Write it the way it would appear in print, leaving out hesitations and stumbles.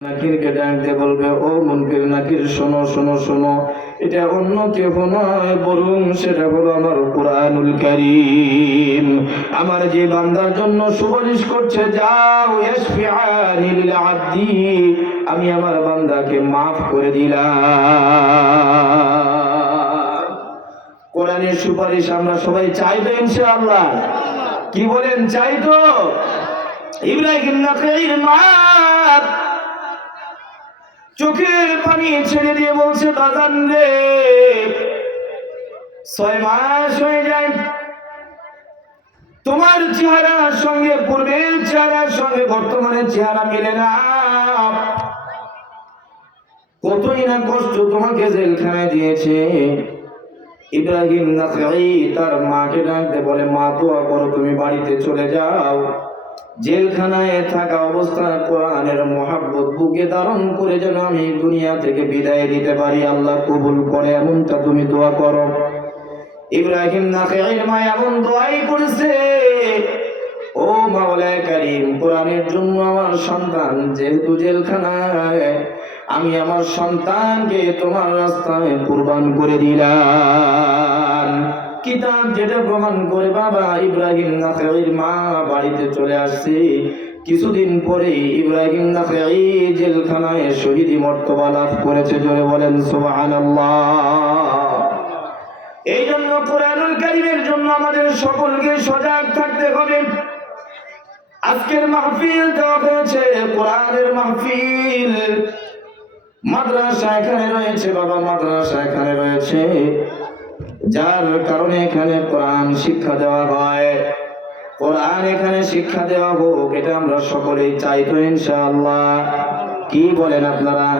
নাকিরকে ডাকতে বলবে, ও মুনকির নাকির, শোনো শোনো শোনো, এটা অন্য কেউ নয়, বরং সেটা হলো আমার কুরআনুল কারীম। আমার যে বান্দার জন্য সুপারিশ করছে, যাও ইয়াশফিআনি লিল আবদি, আমি আমার বান্দাকে মাফ করে দিলাম। কোরআনের সুপারিশ আমরা সবাই চাই তো ইনশাআল্লাহ? কি বলেন, চাই তো? ইব্রাহিম নাখীর মা চোখের পানি ছেড়ে দিয়ে বলছে, বাজান রে, 6 মাস হয়ে যায়, তোমার চেহারার সঙ্গে পূর্বের চেহারার সঙ্গে বর্তমানের চেহারা মিলে না, কতই না কষ্ট তোমাকে জেলখানায় দিয়েছে। ইব্রাহিম নাখী তার মাকে ডাকতে বলে, মা দোয়া করো, তুমি বাড়িতে চলে যাও। জেলখানায় থাকা অবস্থায় কোরআনের মুহাব্বত বুকে ধারণ করে যেন আমি দুনিয়া থেকে বিদায় দিতে পারি, আল্লাহ কবুল করে, এমনটা তুমি দোয়া করো। ইব্রাহিম নাখীর মা এমন দোয়াই করেছে, ও মাওলায়ে কারীম, কোরআনের জন্য আমার সন্তান যেহেতু জেলখানায়, আমি আমার সন্তানকে তোমার রাস্তায় কুরবান করে দিলাম। কিতাব যেটা প্রমাণ করে, বাবা ইব্রাহিম নাখীর মা বাড়িতে চলে আসছে। কিছুদিন পরে ইব্রাহিম নাখী জেলখানায় শহীদি মর্তবা লাভ করেছে। জোরে বলেন সুবহানাল্লাহ। এই জন্য কোরআনুল কারীমের জন্য আমাদের সকলকে সজাগ থাকতে হবে। আজকের মাহফিল দেওয়া হয়েছে কোরআনের মাহফিল। মাদ্রাসা এখানে রয়েছে, বাবা মাদ্রাসা এখানে রয়েছে, যার কারণে এখানে কোরআন শিক্ষা দেওয়া হয়। কোরআন এখানে শিক্ষা দেওয়া হোক, এটা আমরা সকলেই চাই তো ইনশাআল্লাহ? কি বলেন আপনারা?